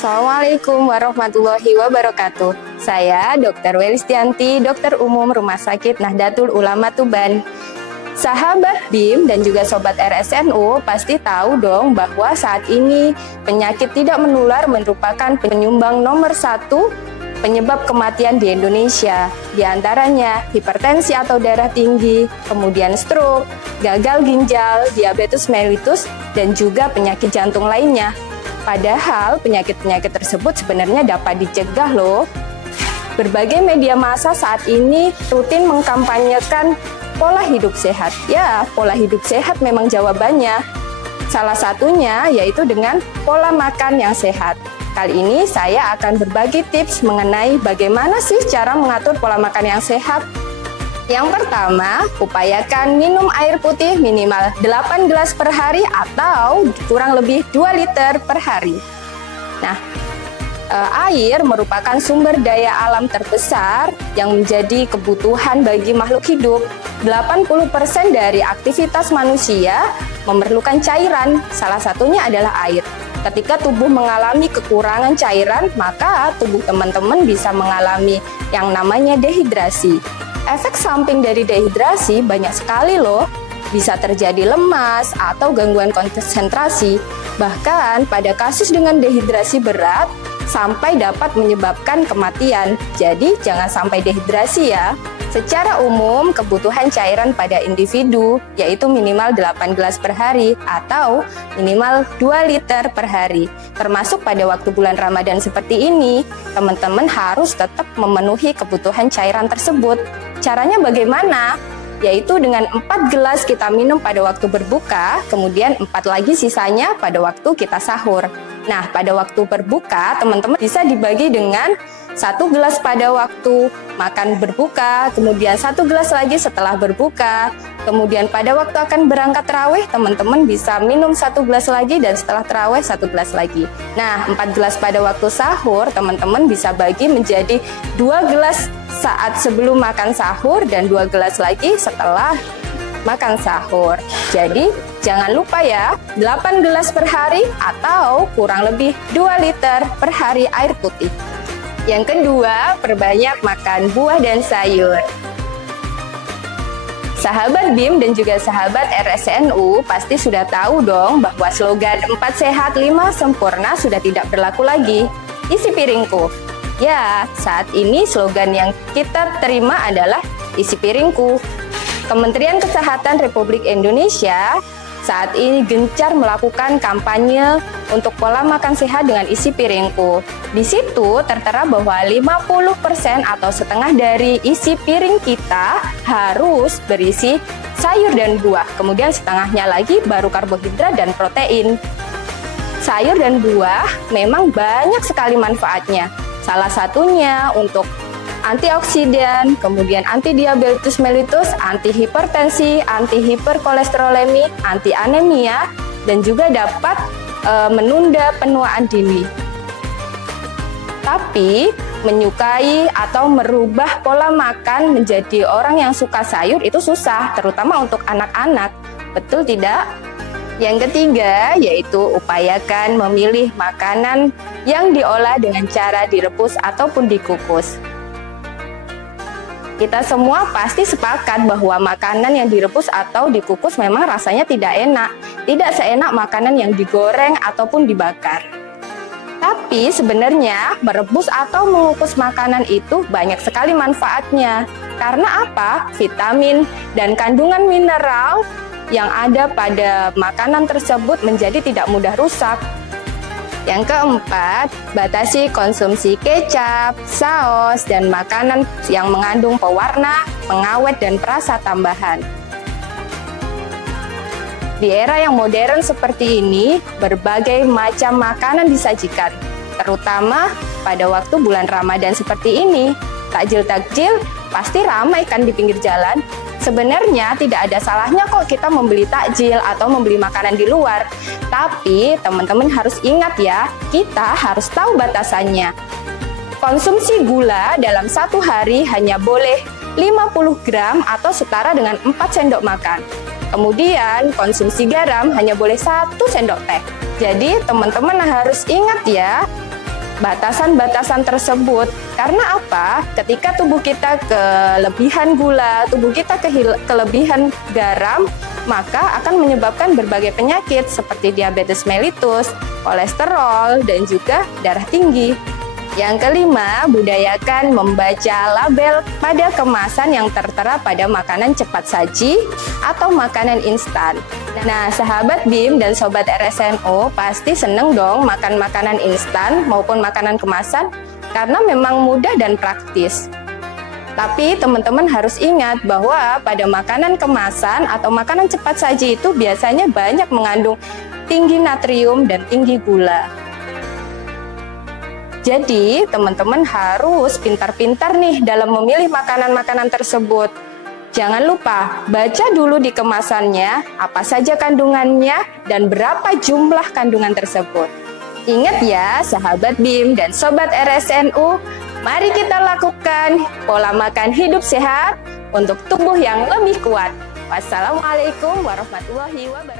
Assalamualaikum warahmatullahi wabarakatuh. Saya Dr. Welistianti, dokter umum Rumah Sakit Nahdlatul Ulama Tuban. Sahabat BIM dan juga Sobat RSNU pasti tahu dong bahwa saat ini penyakit tidak menular merupakan penyumbang nomor 1 penyebab kematian di Indonesia. Di antaranya hipertensi atau darah tinggi, kemudian stroke, gagal ginjal, diabetes mellitus, dan juga penyakit jantung lainnya. Padahal penyakit-penyakit tersebut sebenarnya dapat dicegah loh. Berbagai media massa saat ini rutin mengkampanyekan pola hidup sehat. Ya, pola hidup sehat memang jawabannya. Salah satunya yaitu dengan pola makan yang sehat. Kali ini saya akan berbagi tips mengenai bagaimana sih cara mengatur pola makan yang sehat. Yang pertama, upayakan minum air putih minimal 8 gelas per hari atau kurang lebih 2 liter per hari. Nah, air merupakan sumber daya alam terbesar yang menjadi kebutuhan bagi makhluk hidup. 80% dari aktivitas manusia memerlukan cairan, salah satunya adalah air. Ketika tubuh mengalami kekurangan cairan, maka tubuh teman-teman bisa mengalami yang namanya dehidrasi. Efek samping dari dehidrasi banyak sekali loh, bisa terjadi lemas atau gangguan konsentrasi. Bahkan pada kasus dengan dehidrasi berat, sampai dapat menyebabkan kematian. Jadi jangan sampai dehidrasi ya. Secara umum, kebutuhan cairan pada individu yaitu minimal 8 gelas per hari atau minimal 2 liter per hari. Termasuk pada waktu bulan Ramadan seperti ini, teman-teman harus tetap memenuhi kebutuhan cairan tersebut. Caranya bagaimana? Yaitu dengan 4 gelas kita minum pada waktu berbuka, kemudian 4 lagi sisanya pada waktu kita sahur. Nah, pada waktu berbuka, teman-teman bisa dibagi dengan 1 gelas pada waktu makan berbuka, kemudian 1 gelas lagi setelah berbuka, kemudian pada waktu akan berangkat tarawih, teman-teman bisa minum 1 gelas lagi dan setelah tarawih 1 gelas lagi. Nah, 4 gelas pada waktu sahur, teman-teman bisa bagi menjadi 2 gelas saat sebelum makan sahur dan 2 gelas lagi setelah makan sahur. Jadi, jangan lupa ya, 8 gelas per hari atau kurang lebih 2 liter per hari air putih. Yang kedua, perbanyak makan buah dan sayur. Sahabat BIM dan juga sahabat RSNU pasti sudah tahu dong bahwa slogan 4 sehat 5 sempurna sudah tidak berlaku lagi. Isi piringku. Ya, saat ini slogan yang kita terima adalah isi piringku. Kementerian Kesehatan Republik Indonesia saat ini gencar melakukan kampanye untuk pola makan sehat dengan isi piringku. Di situ tertera bahwa 50% atau setengah dari isi piring kita harus berisi sayur dan buah. Kemudian setengahnya lagi baru karbohidrat dan protein. Sayur dan buah memang banyak sekali manfaatnya. Salah satunya untuk antioksidan, kemudian anti diabetes mellitus, anti hipertensi, anti hiperkolesterolemi, anti anemia, dan juga dapat menunda penuaan dini. Tapi menyukai atau merubah pola makan menjadi orang yang suka sayur itu susah, terutama untuk anak-anak. Betul tidak? Yang ketiga yaitu upayakan memilih makanan yang diolah dengan cara direbus ataupun dikukus. Kita semua pasti sepakat bahwa makanan yang direbus atau dikukus memang rasanya tidak enak. Tidak seenak makanan yang digoreng ataupun dibakar. Tapi sebenarnya merebus atau mengukus makanan itu banyak sekali manfaatnya. Karena apa? Vitamin dan kandungan mineral yang ada pada makanan tersebut menjadi tidak mudah rusak. Yang keempat, batasi konsumsi kecap, saus, dan makanan yang mengandung pewarna, pengawet, dan perasa tambahan. Di era yang modern seperti ini, berbagai macam makanan disajikan, terutama pada waktu bulan Ramadan seperti ini. Takjil-takjil pasti ramai kan di pinggir jalan. Sebenarnya tidak ada salahnya kok kita membeli takjil atau membeli makanan di luar. Tapi teman-teman harus ingat ya, kita harus tahu batasannya. Konsumsi gula dalam satu hari hanya boleh 50 gram atau setara dengan 4 sendok makan. Kemudian konsumsi garam hanya boleh 1 sendok teh. Jadi teman-teman harus ingat ya, batasan-batasan tersebut. Karena apa? Ketika tubuh kita kelebihan gula, tubuh kita kelebihan garam, maka akan menyebabkan berbagai penyakit seperti diabetes mellitus, kolesterol, dan juga darah tinggi. Yang kelima, budayakan membaca label pada kemasan yang tertera pada makanan cepat saji atau makanan instan. Nah, sahabat BIM dan sobat RSNO pasti seneng dong makan makanan instan maupun makanan kemasan karena memang mudah dan praktis. Tapi teman-teman harus ingat bahwa pada makanan kemasan atau makanan cepat saji itu biasanya banyak mengandung tinggi natrium dan tinggi gula. Jadi, teman-teman harus pintar-pintar nih dalam memilih makanan-makanan tersebut. Jangan lupa, baca dulu di kemasannya, apa saja kandungannya, dan berapa jumlah kandungan tersebut. Ingat ya, sahabat BIM dan sobat RSNU, mari kita lakukan pola makan hidup sehat untuk tubuh yang lebih kuat. Wassalamualaikum warahmatullahi wabarakatuh.